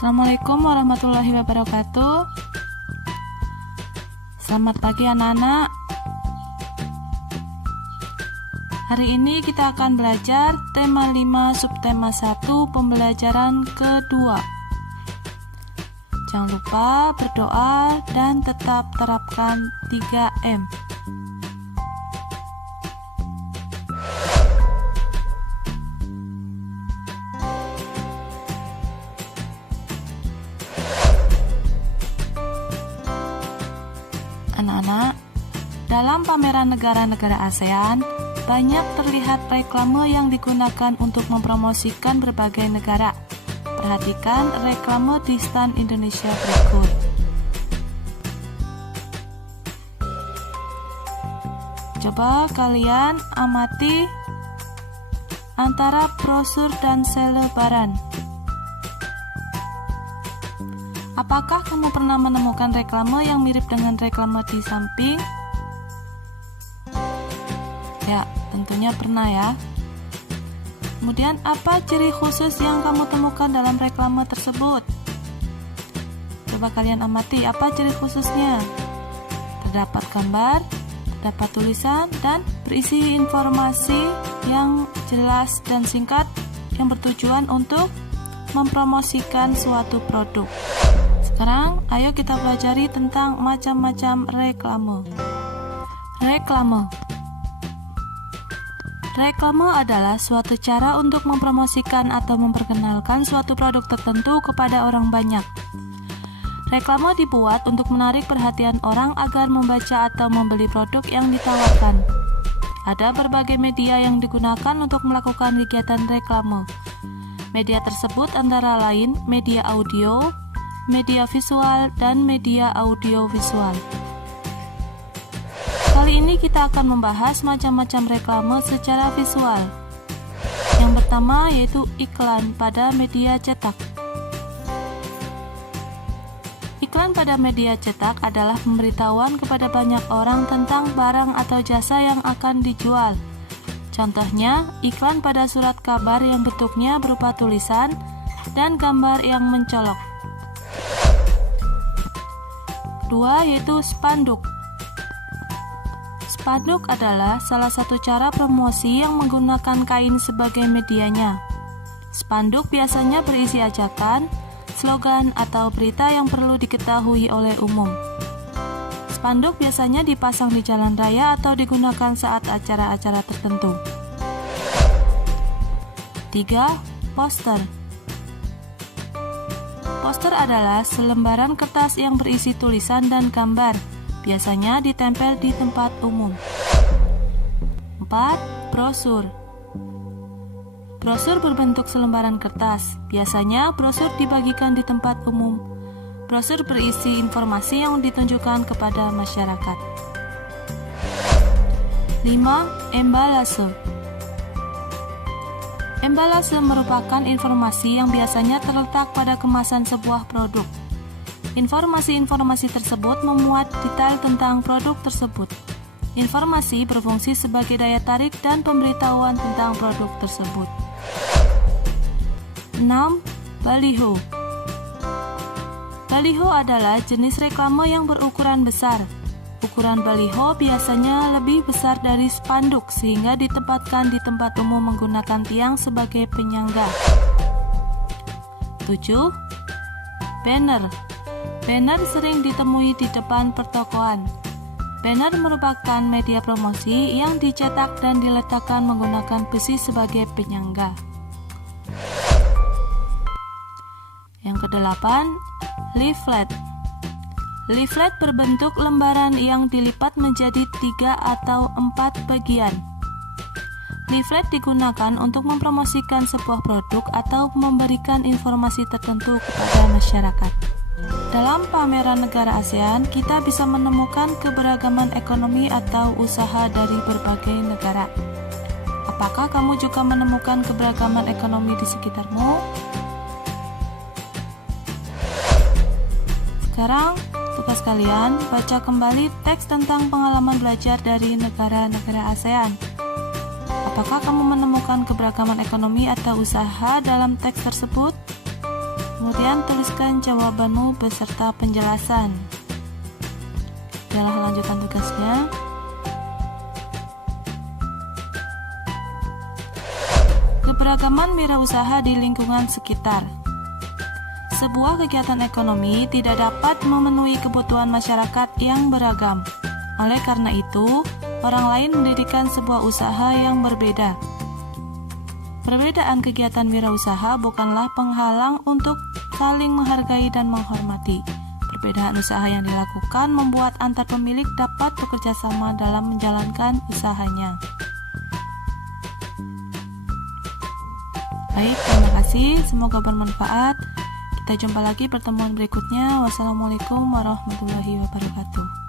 Assalamualaikum warahmatullahi wabarakatuh. Selamat pagi anak-anak. Hari ini kita akan belajar tema 5 subtema 1 pembelajaran kedua. Jangan lupa berdoa dan tetap terapkan 3M. Anak-anak, dalam pameran negara-negara ASEAN, banyak terlihat reklame yang digunakan untuk mempromosikan berbagai negara. Perhatikan reklame di stand Indonesia berikut. Coba kalian amati antara brosur dan selebaran. Apakah kamu pernah menemukan reklame yang mirip dengan reklame di samping? Ya, tentunya pernah ya. Kemudian, apa ciri khusus yang kamu temukan dalam reklame tersebut? Coba kalian amati, apa ciri khususnya? Terdapat gambar, terdapat tulisan, dan berisi informasi yang jelas dan singkat yang bertujuan untuk mempromosikan suatu produk. Sekarang, ayo kita pelajari tentang macam-macam reklame. Reklame adalah suatu cara untuk mempromosikan atau memperkenalkan suatu produk tertentu kepada orang banyak. Reklame dibuat untuk menarik perhatian orang agar membaca atau membeli produk yang ditawarkan. Ada berbagai media yang digunakan untuk melakukan kegiatan reklame. Media tersebut antara lain media audio, media visual, dan media audiovisual. Kali ini kita akan membahas macam-macam reklame secara visual. Yang pertama yaitu iklan pada media cetak. Iklan pada media cetak adalah pemberitahuan kepada banyak orang tentang barang atau jasa yang akan dijual. Contohnya, iklan pada surat kabar yang bentuknya berupa tulisan dan gambar yang mencolok. Kedua yaitu spanduk. Spanduk adalah salah satu cara promosi yang menggunakan kain sebagai medianya. Spanduk biasanya berisi ajakan, slogan, atau berita yang perlu diketahui oleh umum. Spanduk biasanya dipasang di jalan raya atau digunakan saat acara-acara tertentu. 3. Poster. Poster adalah selembaran kertas yang berisi tulisan dan gambar, biasanya ditempel di tempat umum. 4. Brosur. Brosur berbentuk selembaran kertas, biasanya brosur dibagikan di tempat umum. Brosur berisi informasi yang ditunjukkan kepada masyarakat. 5. Embalase. Embalase merupakan informasi yang biasanya terletak pada kemasan sebuah produk. Informasi-informasi tersebut memuat detail tentang produk tersebut. Informasi berfungsi sebagai daya tarik dan pemberitahuan tentang produk tersebut. 6. Baliho. Baliho adalah jenis reklame yang berukuran besar. Ukuran baliho biasanya lebih besar dari spanduk sehingga ditempatkan di tempat umum menggunakan tiang sebagai penyangga. 7. Banner. Banner sering ditemui di depan pertokoan. Banner merupakan media promosi yang dicetak dan diletakkan menggunakan besi sebagai penyangga. Yang kedelapan, leaflet. Leaflet berbentuk lembaran yang dilipat menjadi 3 atau 4 bagian. Leaflet digunakan untuk mempromosikan sebuah produk atau memberikan informasi tertentu kepada masyarakat. Dalam pameran negara ASEAN, kita bisa menemukan keberagaman ekonomi atau usaha dari berbagai negara. Apakah kamu juga menemukan keberagaman ekonomi di sekitarmu? Sekarang, tugas kalian baca kembali teks tentang pengalaman belajar dari negara-negara ASEAN. Apakah kamu menemukan keberagaman ekonomi atau usaha dalam teks tersebut? Kemudian tuliskan jawabanmu beserta penjelasan. Adalah lanjutan tugasnya. Keberagaman wirausaha di lingkungan sekitar. Sebuah kegiatan ekonomi tidak dapat memenuhi kebutuhan masyarakat yang beragam. Oleh karena itu, orang lain mendirikan sebuah usaha yang berbeda. Perbedaan kegiatan wirausaha bukanlah penghalang untuk saling menghargai dan menghormati. Perbedaan usaha yang dilakukan membuat antar pemilik dapat bekerja sama dalam menjalankan usahanya. Baik, terima kasih. Semoga bermanfaat. Kita jumpa lagi pertemuan berikutnya. Wassalamualaikum warahmatullahi wabarakatuh.